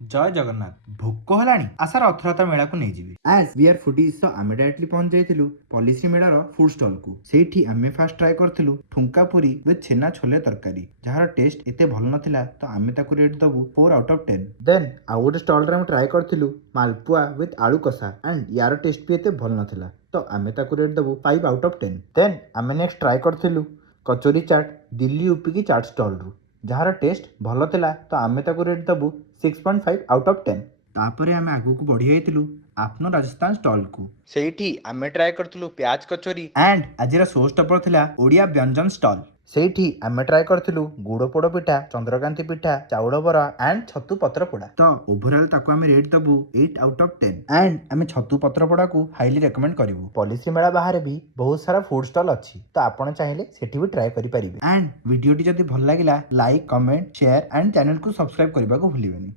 जय जगन्नाथ भोक हेलाणी आसार रथयात्रा मेला को नहीं जीवी एज वी आर फूडीज तो आमे डायरेक्टली पहुंच जाइथिलु पॉलिसी मेलार फूड स्टॉल को सेठी आमे फास्ट ट्राई करथिलु ठुंका पुरी विथ छेना छोले तरकारी जहार टेस्ट एते भल नथिला तो आमे ताकू रेट दबु 4 आउट ऑफ 10। देन आउ गोटे स्टॉल रे हम ट्राई करथिलु मालपुआ विथ आलू कसा एंड यार टेस्ट भी एते भल नथिला तो आमे ताकू रेट दबु 5 आउट ऑफ 10। देन आमे नेक्स्ट ट्राई करथिलु कचोरी चाट दिल्ली यूपी की चाट स्टॉल रु जहार टेस्ट भल थिला तो आमे ताकू रेट दबु 6.5 आउट ऑफ 10। तापरे आमे आगु को बढ़ी आइथिलु आपनो राजस्थान स्टॉल को सेठी आमे ट्राई करथिलु प्याज कचोरी एंड आजिरा शो स्टॉपर थिला ओडिया व्यंजन स्टॉल सेठी आमे ट्राई करथिलु गुड़ पोड़ पिठा चंद्रकांति पिठा चाउड़ बरा एंड छतु पत्र पोड़ा तो ओवरऑल ताको आमे रेट दबु 8 आउट ऑफ 10 एंड आमे छतु पत्र पोड़ा को हाईली रेकमेंड करिवु। पॉलिसी मेला बाहर भी बहुत सारा फूड स्टॉल अछि तो आपण चाहिले सेठी भी ट्राई करि परिबे एंड वीडियो टी जदी भल लागिला like comment share and channel को सब्सक्राइब करबा को भूलिबेनी।